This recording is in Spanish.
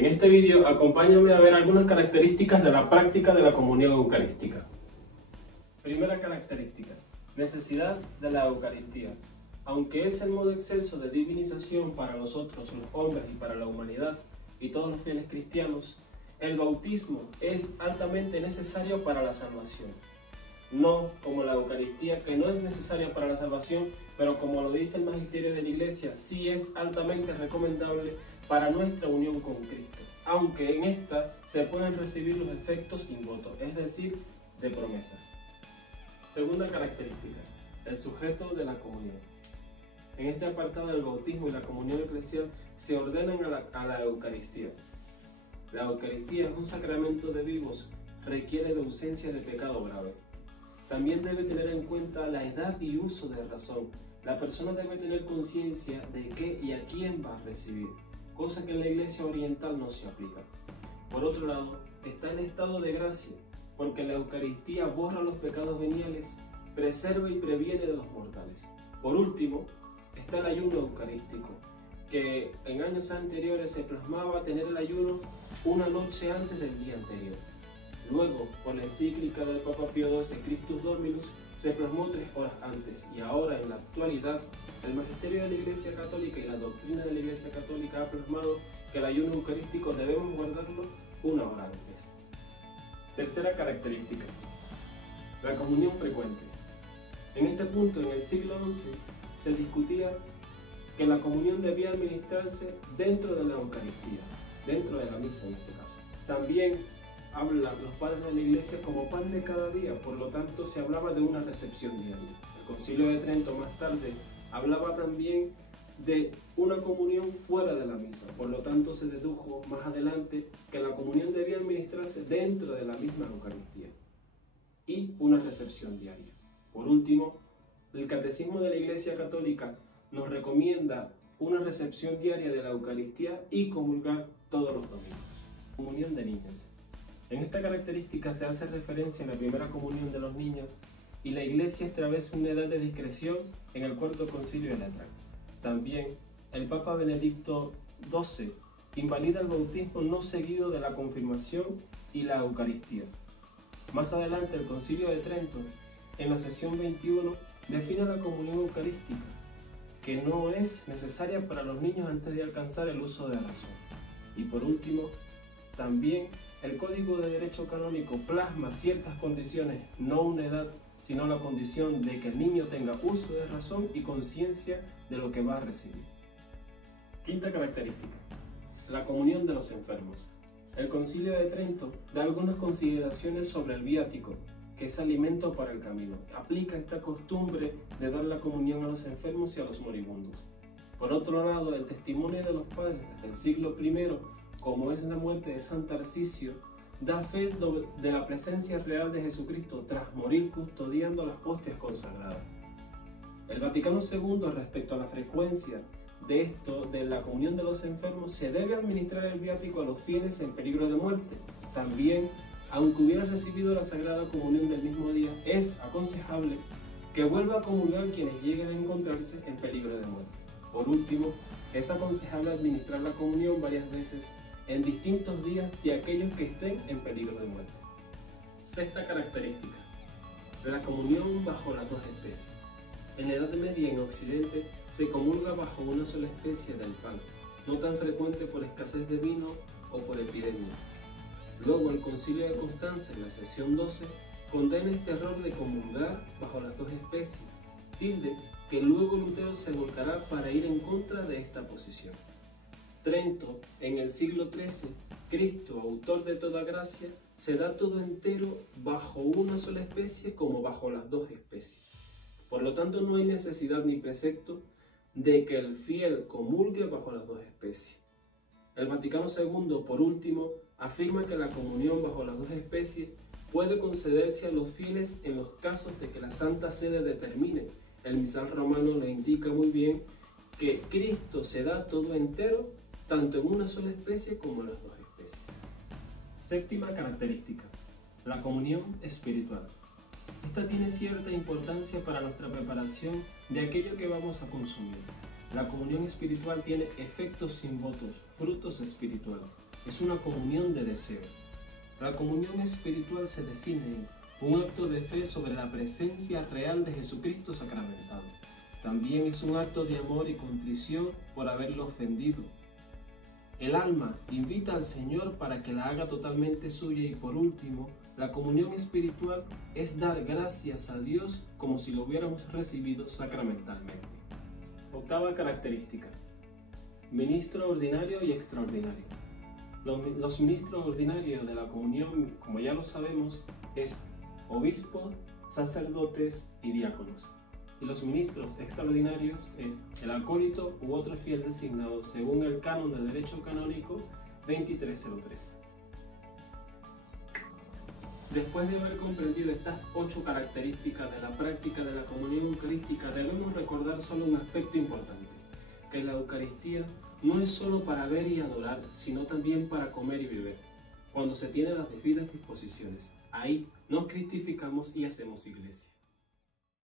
En este vídeo, acompáñame a ver algunas características de la práctica de la comunión eucarística. Primera característica: necesidad de la Eucaristía. Aunque es el modo exceso de divinización para nosotros los hombres y para la humanidad y todos los fieles cristianos, el bautismo es altamente necesario para la salvación. No como la Eucaristía, que no es necesaria para la salvación, pero como lo dice el magisterio de la Iglesia, sí es altamente recomendable para nuestra unión con Cristo, aunque en esta se pueden recibir los efectos in voto, es decir, de promesa. Segunda característica: el sujeto de la comunión. En este apartado, del bautismo y la comunión eclesial se ordenan a la Eucaristía. La Eucaristía es un sacramento de vivos, requiere de ausencia de pecado grave. También debe tener en cuenta la edad y uso de razón. La persona debe tener conciencia de qué y a quién va a recibir, cosa que en la Iglesia oriental no se aplica. Por otro lado, está el estado de gracia, porque la Eucaristía borra los pecados veniales, preserva y previene de los mortales. Por último, está el ayuno eucarístico, que en años anteriores se plasmaba tener el ayuno una noche antes del día anterior. Luego, con la encíclica del Papa Pío XII, Christus Dominus, se plasmó 3 horas antes, y ahora en la actualidad el magisterio de la Iglesia Católica y la doctrina de la Iglesia Católica ha plasmado que el ayuno eucarístico debemos guardarlo 1 hora antes. Tercera característica: la comunión frecuente. En este punto, en el siglo XI, se discutía que la comunión debía administrarse dentro de la Eucaristía, dentro de la misa en este caso. También hablan los padres de la Iglesia como pan de cada día, por lo tanto se hablaba de una recepción diaria. El Concilio de Trento más tarde hablaba también de una comunión fuera de la misa, por lo tanto se dedujo más adelante que la comunión debía administrarse dentro de la misma Eucaristía y una recepción diaria. Por último, el Catecismo de la Iglesia Católica nos recomienda una recepción diaria de la Eucaristía y comulgar todos los domingos. Comunión de niños. En esta característica se hace referencia a la primera comunión de los niños, y la Iglesia establece una edad de discreción en el Cuarto Concilio de Letrán. También el Papa Benedicto XII invalida el bautismo no seguido de la confirmación y la Eucaristía. Más adelante, el Concilio de Trento, en la sesión 21, define la comunión eucarística, que no es necesaria para los niños antes de alcanzar el uso de razón. Y por último, también el Código de Derecho Canónico plasma ciertas condiciones, no una edad, sino la condición de que el niño tenga uso de razón y conciencia de lo que va a recibir. Quinta característica: la comunión de los enfermos. El Concilio de Trento da algunas consideraciones sobre el viático, que es alimento para el camino. Aplica esta costumbre de dar la comunión a los enfermos y a los moribundos. Por otro lado, el testimonio de los padres del siglo I, como es la muerte de San Tarcisio, da fe de la presencia real de Jesucristo tras morir custodiando las hostias consagradas. El Vaticano II, respecto a la frecuencia de la comunión de los enfermos, se debe administrar el viático a los fieles en peligro de muerte. También, aunque hubiera recibido la Sagrada Comunión del mismo día, es aconsejable que vuelva a comulgar quienes lleguen a encontrarse en peligro de muerte. Por último, es aconsejable administrar la comunión varias veces en distintos días de aquellos que estén en peligro de muerte. Sexta característica: la comunión bajo las 2 especies. En la Edad Media en Occidente se comulga bajo una sola especie del pan, no tan frecuente por escasez de vino o por epidemia. Luego el Concilio de Constanza, en la sesión 12, condena este error de comulgar bajo las 2 especies, tilde que luego Lutero se volcará para ir en contra de esta posición. Trento, en el siglo XIII, Cristo, autor de toda gracia, se da todo entero bajo una sola especie como bajo las 2 especies. Por lo tanto, no hay necesidad ni precepto de que el fiel comulgue bajo las 2 especies. El Vaticano II, por último, afirma que la comunión bajo las 2 especies puede concederse a los fieles en los casos de que la Santa Sede determine. El misal romano le indica muy bien que Cristo se da todo entero, tanto en una sola especie como en las 2 especies. Séptima característica: la comunión espiritual. Esta tiene cierta importancia para nuestra preparación de aquello que vamos a consumir. La comunión espiritual tiene efectos sin votos, frutos espirituales. es una comunión de deseo. La comunión espiritual se define en un acto de fe sobre la presencia real de Jesucristo sacramentado. También es un acto de amor y contrición por haberlo ofendido. El alma invita al Señor para que la haga totalmente suya y por último, la comunión espiritual es dar gracias a Dios como si lo hubiéramos recibido sacramentalmente. Octava característica: ministro ordinario y extraordinario. Los ministros ordinarios de la comunión, como ya lo sabemos, es obispos, sacerdotes y diáconos. Y los ministros extraordinarios es el acólito u otro fiel designado según el canon de derecho canónico 2303. Después de haber comprendido estas 8 características de la práctica de la comunión eucarística, debemos recordar solo un aspecto importante, que la Eucaristía no es solo para ver y adorar, sino también para comer y beber, cuando se tienen las debidas disposiciones. Ahí nos cristificamos y hacemos iglesia.